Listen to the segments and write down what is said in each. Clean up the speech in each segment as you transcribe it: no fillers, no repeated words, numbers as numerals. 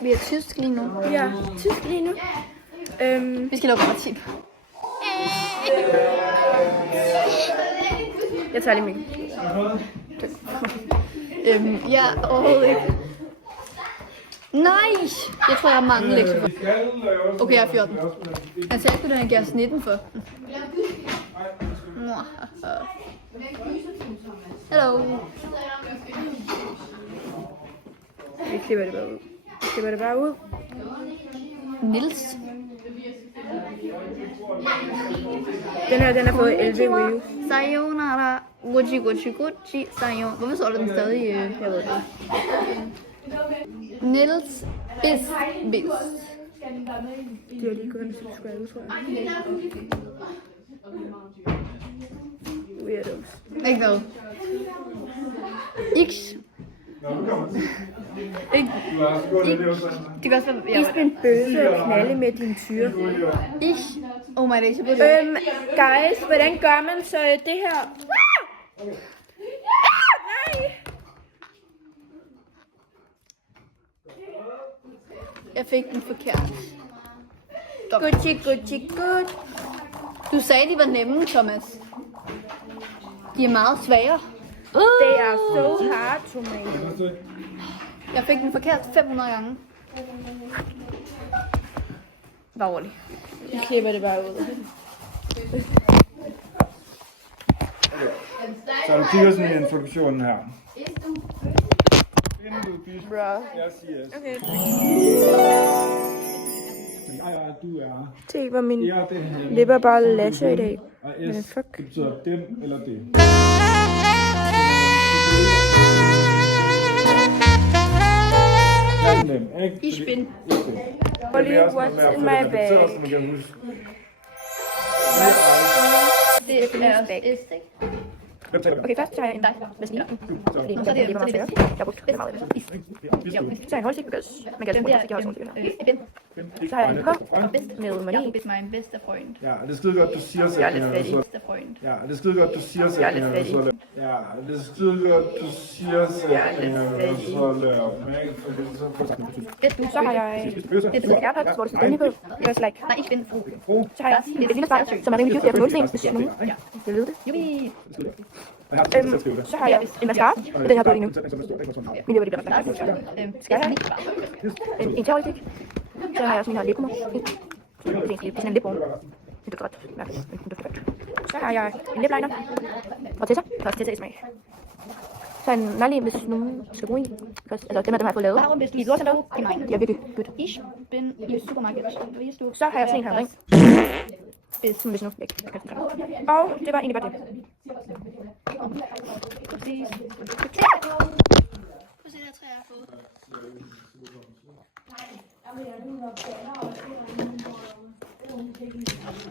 Vi er tysk lige nu. Ja, tysk lige nu. Vi skal lave grammatik. Jeg tager lige min. Ja, overhovedet ikke. Nej! Jeg tror, jeg har mange lektier for. Okay, jeg er 14. Han sagde, at han gav os 19 for. Hallo. Vi klipper det bare ud. Vi klipper det bare ud. Niels. Den her, den har fået 11 views. Sayonara. Gucci, Gucci, Gucci. Sayonara. Hvorfor står der den stadig? Jeg ved det. Niels Bis. De har lige gået en subscribe, tror jeg. Weirdos. Ikke noget. X. Det kan også være... Ja. Isben bøse og knalde med din tyre. X. Oh my days, jeg ved det. Guys, hvordan gør man så det her? Nej! Jeg fik den forkert. Gucci, Gucci, Gucci. Du sagde, de var nemme, Thomas. De er meget svære. They are so hard to make. Jeg fik den forkert 500 gange. Var rolig. Vi klipper det bare ud. Så du kigger sådan i introduktionen her. Bro. Jeg siger yes. Okay. Du er. Se, hvor min Jeg er den her. lipper bare lasher i dag. Og Men S, fuck. det betyder den eller det. Nem, ikke? Isben. Only what's in my bag. Det er også ikke? Okay, først tager jeg en vaseline. Fordi så er det lige meget svært. Jeg har brugt det meget. Så tager jeg en håndstykke, man kan altså bruge håndstykke. Så har jeg en kop med money. bist mein bester Freund. Ja, det er skide godt, du siger Jeg er lidt sætninger. fattig. Bester Freund. Ja, det er skide godt, du siger Jeg er lidt sætninger. fattig. Ja, det er skide godt, du siger sætninger. fattig. Så lav mærke for det, så får jeg Så har jeg et AirPods, hvor det står Benny på. Det er like. Nej, ich bin froh. Så har jeg et lille spejl, som er rimelig cute. Jeg har fået hvis nogen vil vide det. Jubi. Så har jeg en mascara, og den har på lige nu. Min lipper, de bliver ret Skal jeg en tøjstik. Så har jeg også min her lipgummer. Det er sådan en lipgummer. Det er godt mærkeligt, men den dufter godt. Så har jeg en lip liner fra Tessa. Der er også Tessa i smag. Så en nærlig, hvis nogen skal bruge en. Altså dem har jeg fået lavet i et lortcenter. De er virkelig good. Ich bin im Supermarkt. Weißt du? Så har jeg sådan en her ring. Som hvis nu ikke kan finde. Og det var egentlig bare det.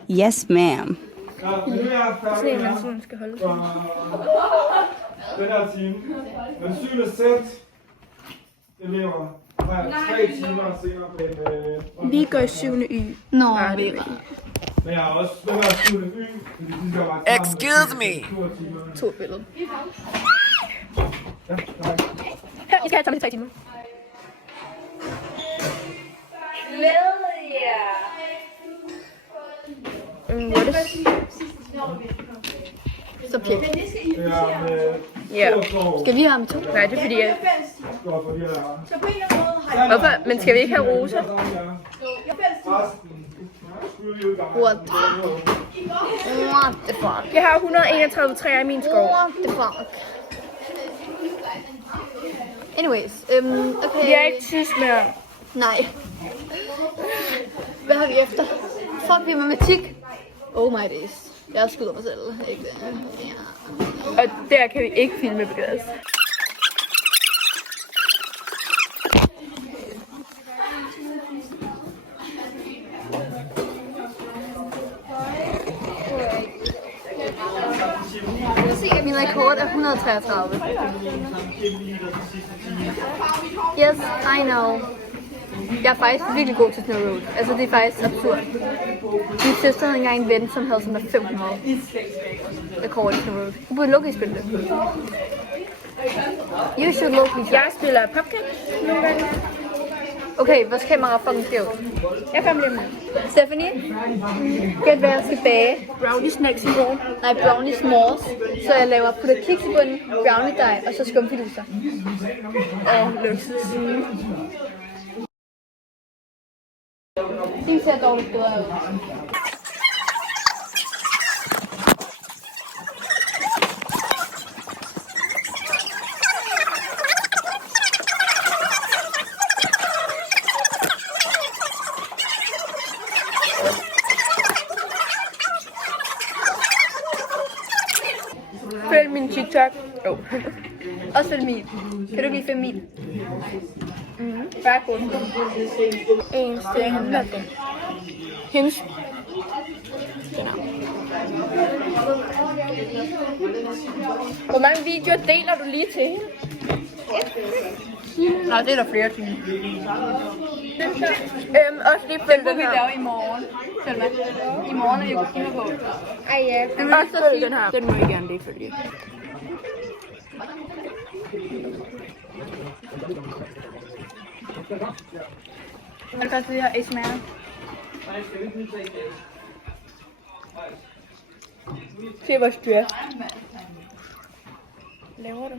Yes, ma'am. Ja, men nu er jeg Sådan en, færdig man med sådan skal holde. den her time. Den 7. sæt elever. Nej, 3 timer senere. Vi går i 7. Y. Nå, Nej, det det er er rart. Men jeg har også den her 7. y. Excuse me. 2 billeder. Her, I skal have sammen til 3 timer. What is... Så pjek. Ja. Skal vi have ham to? Nej, det er fordi, jeg... Hvorfor? Men skal vi ikke have roser? What the fuck? What the fuck? Jeg har 131 træer i min skov. What the fuck? Anyways, okay. Vi er ikke tysk mere. Nej. Hvad har vi efter? Fuck, vi har matematik. Oh my days. Jeg skyder mig selv, ikke det? Ja. Og der kan vi ikke filme på glas. Jeg kan se, at min rekord er 133. Yes, I know. Jeg er faktisk virkelig god til Snow Road. Altså, det er faktisk absurd. Min søster havde engang en ven, som havde sådan 500 rekord i Snow Road. Du burde lukke i spille det. You should look i Jeg spiller Popcat nogle gange. Okay, vores kamera er fucking skævt. Jeg kommer lige med. Stephanie, gæt hvad jeg skal bage. Brownie snacks i morgen. Nej, brownie s'mores. Så jeg laver putter kiks i bunden, brownie dej og så skumfiduser. Luksus. Det ser dårligt bedre ud. Følg min TikTok. Også følg min. Kan du ikke lige finde min? Bare god. En stemme. Hendes. Hvor mange videoer deler du lige til hende? Nej, det er der flere til. Også lige følg Det må den vi her. lave i morgen. Følg med. I morgen er det jo på. Ej ja. Det vil Også så følg sige. den her. Den må I gerne lige følge. Er du klar til det her ASMR? Se hvor styrt. Laver du?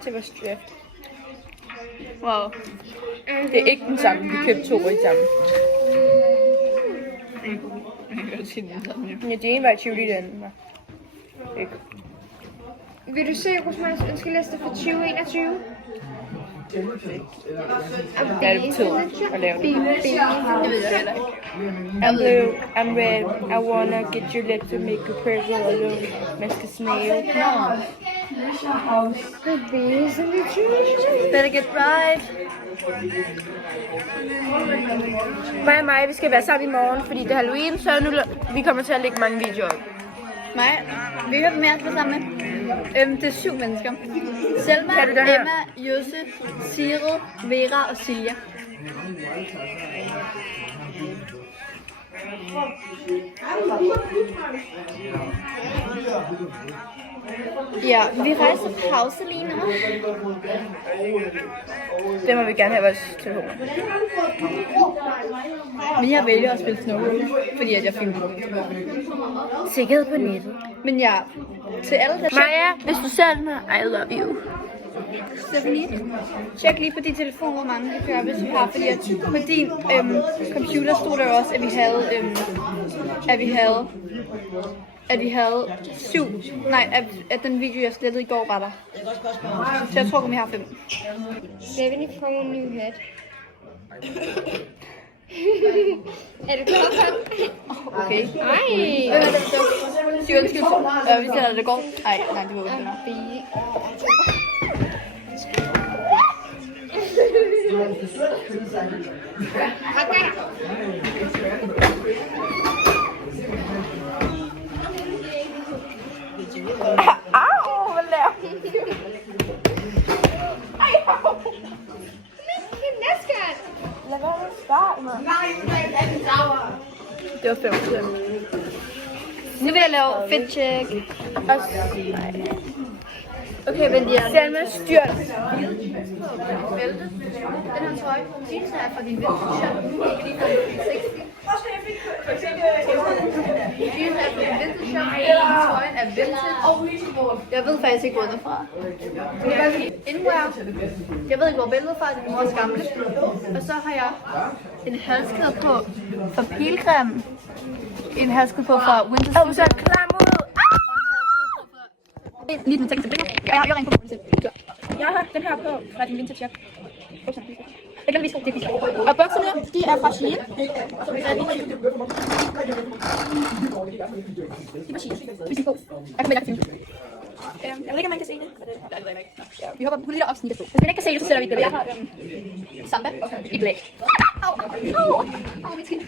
Se hvor styrt. Wow. Det er ikke den samme. Vi købte 2 i sammen. Ja, det ene var i Tivoli, det andet var ikke. Vil du se Rosmans ønskeliste for 2021? Det er det tid at lave det. Jeg ved det heller ikke. I'm blue, I'm red, I wanna get your lips to make you purple alone. Man skal smage. Better get right. Mig og mig, vi skal være sammen i morgen, fordi det er Halloween, så nu vi kommer til at lægge mange videoer op. Mig. Vi hører mere til sammen med. Det er 7 mennesker. Selma, Kan du den her? Emma, Jose, Cyril, Vera og Silja. Ja, vi rejser på pause lige nu. Det må vi gerne have vores telefoner. Men jeg vælger at spille Snowroom, fordi at jeg filmer. Sikkerhed på nettet. Men ja, til alle der... Maja, hvis du ser den her, I love you. Stephanie, tjek lige på din telefon, hvor mange service du har, fordi at på din computer stod der også, at vi havde 7, nej, at den video, jeg slettede i går, var der. Så jeg tror, at vi har 5. Stephanie får en ny hat. Er du klar på den? Okay. Ej! Hvem er det, der? Sig undskyld. Vi ser, at det går. Nej, det var ikke. Au, hvad laver du? Næskert! Lad være med at starte, mand. Det var 5 siden. Nu vil jeg lave fit check. Okay, vent lige. Selma styrt. Bælte. Den her trøje. Jeans er fra din vintage shop. Lige fra 60. Jeans er fra din vintage shop. Trøjen er vintage. Jeg ved faktisk ikke, hvor den er fra. Inwear. Jeg ved ikke, hvor bæltet er fra. Det er min mors gamle. Og så har jeg en halskæde på fra Pilgrim. En halskæde på fra Winter Åh, så klam ud. Lige den tekst. Jeg har øring på. Jeg har den her på fra din vintage shop. Jeg kan vise det. Og bukserne, de er fra Shein. De er fra Shein. Vi skal gå. Jeg kan melde til. Jeg ved ikke, om man kan se det. Vi håber, hun lige op snitter på. Hvis man ikke kan se det, så sætter vi det. Jeg har Samba i blæk. Au, au, au, mit skin.